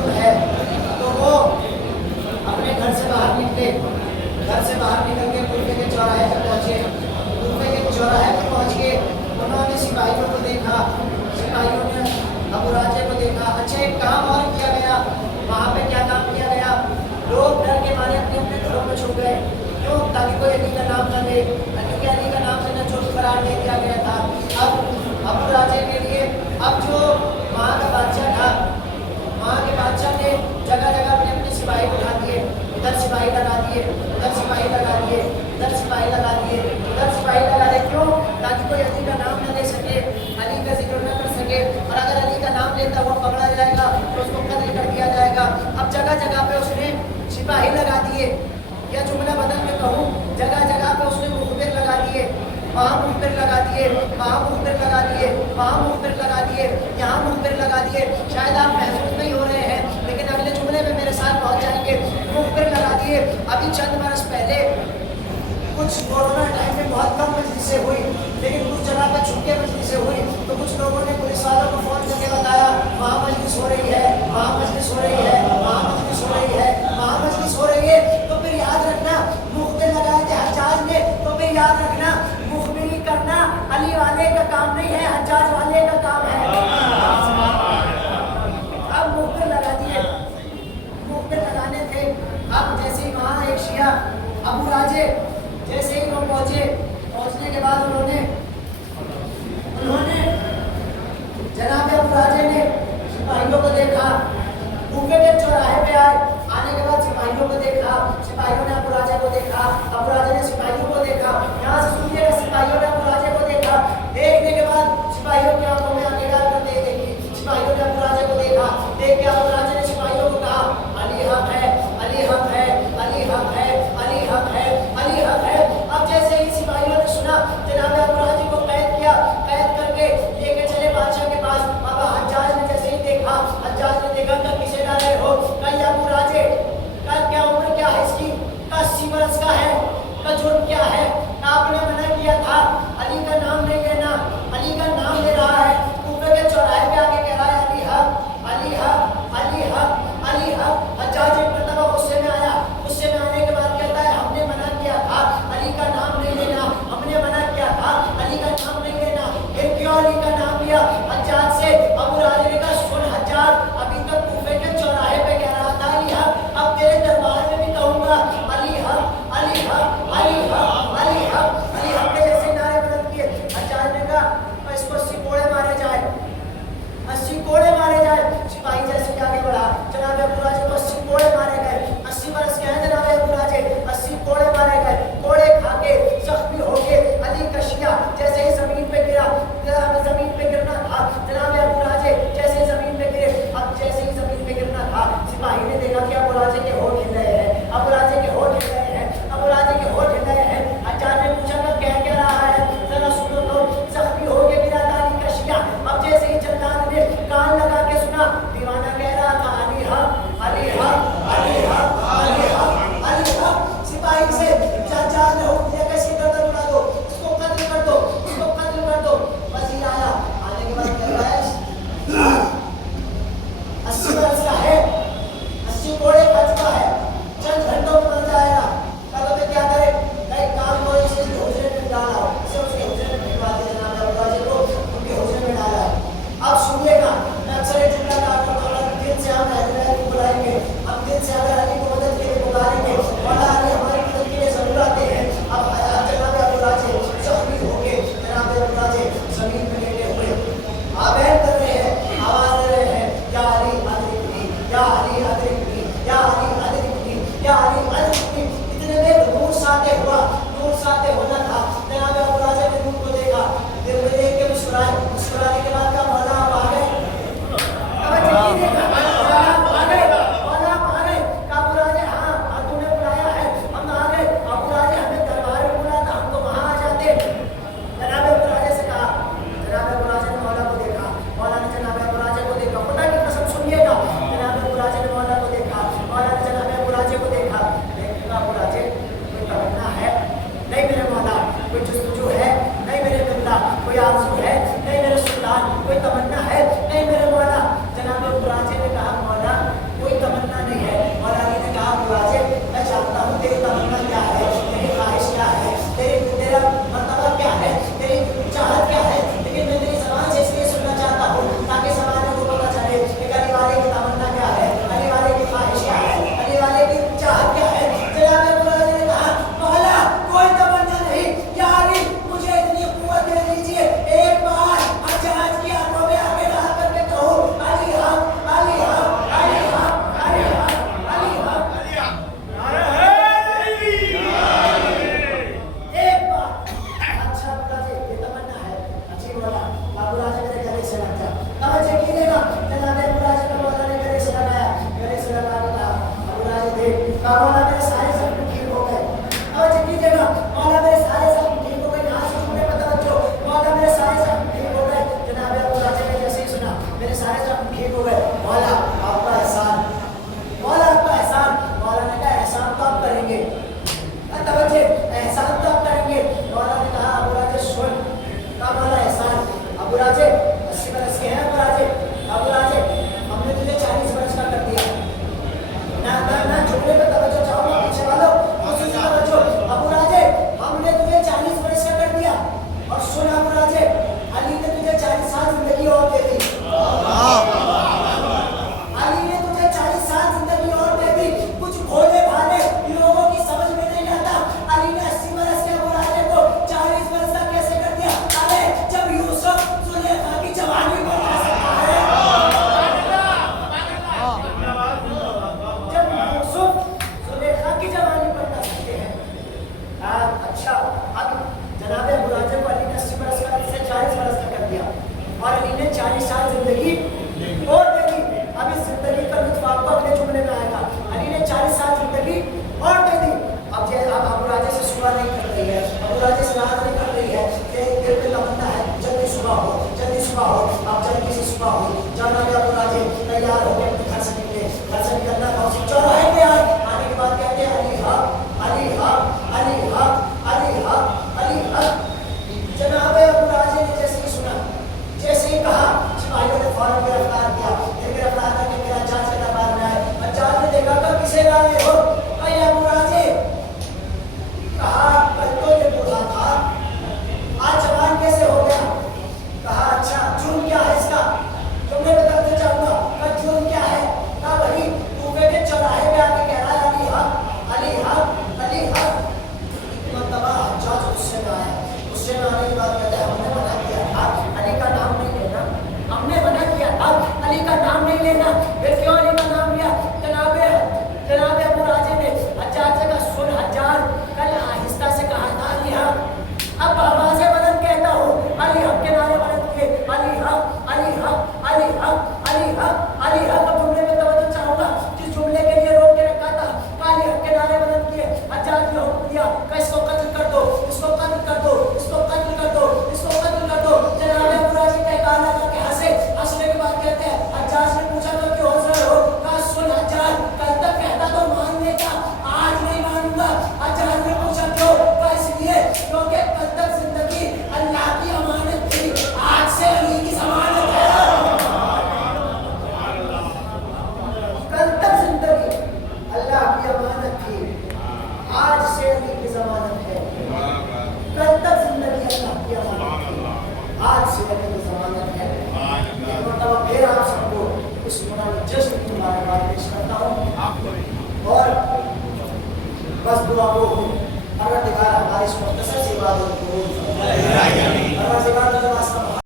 बुजुर्ग है तो वो अपने घर से बाहर निकले। घर से बाहर निकल के कुफे के चौराहे पर पहुंचे। कुफे के चौराहे पर पहुंच के उन्होंने सिपाहियों को देखा। सिपाहियों ने अबू राजे को देखा। अच्छा, एक काम और किया गया। वहाँ पे क्या काम किया गया? लोग डर के मारे अपने अपने घरों में छुप गए। क्यों? ताकि कोई अली का नाम न ले, क्योंकि अली का नाम लेना चोरी करार दे दिया गया था। अब अबू राजे के लिए अब जो वहाँ का बादशाह था, वहाँ के बादशाह ने जगह जगह अपने अपने सिपाही उठा दिए। इधर सिपाही लगा दिए, उधर सिपाही लगा दिए, इधर सिपाही लगा दिए, उधर सिपाही लगा दिए। क्यों? ताकि कोई अली का नाम न ले सके, अली का जिक्र न कर सके। और अगर अली का नाम लेता हुआ पकड़ा जाएगा तो उसको कत्ल कर दिया जाएगा। अब जगह जगह पे उसने सिपाही लगा दिए, या जुमला बदल के कहूँ, जगह जगह पे उसने मुखबिर लगा दिए। वहाँ मुखबिर लगा दिए, वहाँ मुखबिर लगा दिए, वहाँ मुखबिर लगा दिए, यहाँ मुखबिर लगा दिए। शायद आप महसूस नहीं हो रहे हैं, लेकिन अगले जुमले में मेरे साथ पहुँच जाएंगे। मुखबिर लगा दिए। अभी चंद बरस पहले कुछ कोरोना टाइम में बहुत कम मजलिसें हुई, लेकिन कुछ जगह पर छुट्टी मजलिसें हुई तो कुछ लोगों ने पुलिस वालों को फोन करके बताया वहाँ मजलिस हो रही है, वहाँ मजलिस हो रही है, वहाँ मजलिस हो रही है, वहाँ मजलिस हो रही है। तो फिर याद रखना, मुखबिर लगाए थे हज्जाज ने, तो फिर याद रखना मुखबिरी करना अली वाले का काम नहीं है, हज्जाज वाले का काम है। अब मुखबिर लगा दिए। मुखबिर लगाने थे। अब जैसे ही वहाँ एक शिया अबू राजे जैसे ही लोग पहुंचे, पहुंचने के बाद उन्होंने जनाब अबू राजे ने सिपाहियों को देखा। कुफे के चौराहे पे आए। आने के बाद सिपाहियों को देखा, सिपाहियों ने अबू राजे को देखा, अबू राजे ने सिपाहियों को देखा। यहाँ से सुनिएगा, सिपाहियों ने अबू राजे को देखा। देखने के बाद सिपाहियों की आंखों में आंखें डालकर देखी। सिपाहियों ने अबू राजे को देखा। देख के अबू राजे ने सिपाहियों को कहा, अली हक है, अली हक है, अली हक है, अली हक है, अली हक है। अब जैसे ही सिपाहियों ने सुना, जनाब अबू राजे को कैद किया। कैद करके लेके चले बादशाह के पास। अब हज्जाज ने जैसे ही देखा, हज्जाज ने देखा कि किसे डाले हो? कहीं अबू राजे का क्या उम्र क्या है इसकी? 80 बरस का है। का जुर्म क्या है? आपने मना किया था अली का नाम नहीं लेना, अली का नाम ले रहा है। कुफे के चौराहे पे आके कह रहा है अली हक, अली हक, अली हक, अली हक। हज्जाज एक मरतबा गुस्से में आया। गुस्से में आने के बाद कहता है हमने मना किया था अली का नाम नहीं लेना, हमने मना किया था अली का नाम नहीं लेना। फिर क्यों अली का नाम लिया? हज्जाज से अबू राजे ने कहा सुन हज्जाज, अभी तक कुफे के चौराहे पे कह रहा था अली हक, अब तेरे दरबार में भी कहूंगा अली हक, अली हक, अली हक, अली हक, अली हक के जैसे नारे बुलंद किए। हज्जाज ने कहा इसको 80 कोड़े मारे जाए, 80 कोड़े मारे जाए। सिपाही जैसे आगे बढ़ा, जनाब अबू राजे को 80 कोड़े मारे गए। 80 बरस के हैं जनाब अबू राजे, 80 कोड़े मारे गए। कोड़े खा के जख्मी हो के अली का शिया जैसे ही जमीन पे गिरा, जमीन पे गिरना था जनाब अबू राजे जैसे ही जमीन पे गिरे। अब जैसे ही जमीन पे गिरना था, सिपाही ने देखा कि अबू राजे के होठ हिल रहे हैं, अबू राजे के होठ हिल रहे हैं, अबू राजे के होठ हिल रहे हैं। हज्जाज ने पूछा कि कह क्या रहा है? जरा सुनो तो, जख्मी हो के गिरा था अली का शिया। अब जैसे ही जल्लाद ने कान लगा के सुना, दीवाना कह रहा था अली हक, अली हक, अली हक, अली हक, अली हक। सिपाही से हज्जाज ने हुक्म दिया कैसे गर्दन उड़ा दो, इसको कत्ल कर दो, इसको कत्ल कर दो। वजीर आया। आने के बाद कह रहा है 80 बरस का है, 80 कोड़े खा चुका है, चंद घंटों में मर जाएगा। तब तो क्या करे? एक काम करो, इसे हुजरे में डाला हो, इसे उसके हुजरे में भिजवा दिया। जनाब अबू राजे को उनके हुजरे में डाला है। अब सुनिएगा, मैं अक्सर एक जुमला कहा करता हूं, दिल से हम अहले को बुलाएंगे, हम दिल से अगर अली को मदद के लिए पुकारेंगे, मौला अली हमारी मदद के लिए जरूर आते हैं। अब जनाब अबू राजे जख्मी हो गए, जनाब अबू राजे जमीन पे लेटे हुए आबैन कर रहे हैं, आवाज दे रहे हैं या अली अदरिकनी, या मौला मेरे सारे जख्म ठीक हो गए। अब कीजिएगा, मौला मेरे सारे जख्म ठीक हो गए। यहाँ से जुमले पर तवज्जो, मौला मेरे सारे जख्म ठीक हो गए। जनाब अबू राजा ने जैसे ही सुना मेरे सारे जख्म ठीक हो गए, मौला आपका एहसान, मौला आपका एहसान। मौला ने कहा एहसान तो आप करेंगे, तवज्जो, एहसान तो आप करेंगे। मौला ने कहा अबू राजा सुन, कहा मौला एहसान। अबू राजा 80 बरस के हैं, अबू राजा हमने तुझे 40 बरस का कर दिया। ना ना ना जुमले पे तवज्जो चाहूंगा, पीछे वालों उसी से तवज्जो। अबू राजा हमने तुझे 40 बरस का कर दिया, और सुन अबू राजा अली ने तुझे 40 साल जिंदगी और दे दी। अली ने तुझे 40 साल जिंदगी और दे दी। कुछ भोले भाले लोगों की समझ में नहीं आता, अली ने 80 बरस के अबू राजा को 40 बरस का कैसे कर दिया? अरे जब यूसुफ जुलेखा की जवानी पर आ सकता है, जब यूसुफ जुलेखा की जवानी पर आ सकते हैं। अच्छा, अब जनाब अबू राजा को अली ने 80 बरस का से 40 बरस का कर दिया, और अली ने 40 साल जिंदगी और दे दी। अब इस जिंदगी का लुत्फ आपको अपने जुमले में आएगा। अली ने 40 साल जिंदगी और दे दी। अब अबू राजा से सुबह नहीं कर रही है, अबू राजा से रात नहीं कर रही है कि दिल में तमन्ना है जल्दी सुबह हो, जल्दी सुबह हो। अब जल्दी से सुबह हुई, जनाब अबू राजा तैयार हो गए अपने घर से निकले। घर से निकलना कौन चौराहे पे आए, आने के बाद कहते हैं अली हक, अली हक, अली हक, अली हक, अली हक। जनाब अबू राजा ने जैसे ही सुना, जैसे ही कहा, सिपाहियों ने फौरन गिरफ्तार किया। फिर गिरफ्तार करके मेरा जज के दरबार में आए। जज ने देखा तो किसे ला रहे हो? भाई अबू राजा। कहा कल तो ये बूढ़ा था, आज जवान कैसे हो गया? कहा अच्छा जुर्म क्या है इसका? तुमने बताते चाहूंगा कल जुर्म क्या है? कहा वही कूफे के चौराहे पे आके कह रहा है अली हक, अली हक, अली हक। मतलब जज गुस्से में आया। गुस्से में आने के बाद कहते हैं हमने मना किया था अली का नाम नहीं लेना, हमने मना किया था अली का नाम नहीं लेना। फिर क्यों अली का नाम लिया? जनाब अबू राजा ने हज्जाज से कहा सुन हज्जाज, कल आहिस्ता से कहा था अली हक, अब आवाज़ बुलंद कहता हूँ अली हक के नारे बुलंद किए, अली हक, अली हक, अली हक, अली हक, अली हक। अब जुमले में तवज्जो चाहूंगा, जिस जुमले के लिए रोक के रखा था, अली हक के नारे बुलंद किए। हज्जाज ने हुक्म दिया कि इसको कत्ल कर दो, इसको कत्ल कर दो, इसको कत्ल कर दो, इसको कत्ल कर दो। जनाब अबू राजा का गाना लगा के हंसे। हंसने के बाद कहते हैं हज्जाज ने पूछा तो क्यों हंस रहे हो? कहा सुन हज्जाज, कल तक कहता तो मान लेता, आज नहीं मानूंगा। हज्जाज ने पूछा क्यों? कहा इसलिए क्योंकि कल तक जिंदगी अल्लाह की अमानत थी, आज से अली की जमानत है। कल तक जिंदगी अल्लाह की अमानत थी, आज से अली की जमानत है। कल तक जिंदगी अल्लाह की अमानत थी, आज से अली की जमानत है। मतलब फिर आप सबको इस जश्न की मुबारकबाद पेश करता हूँ, और बस दुआ को परवरदिगार हमारी इस मुख्तसर सी इबादत को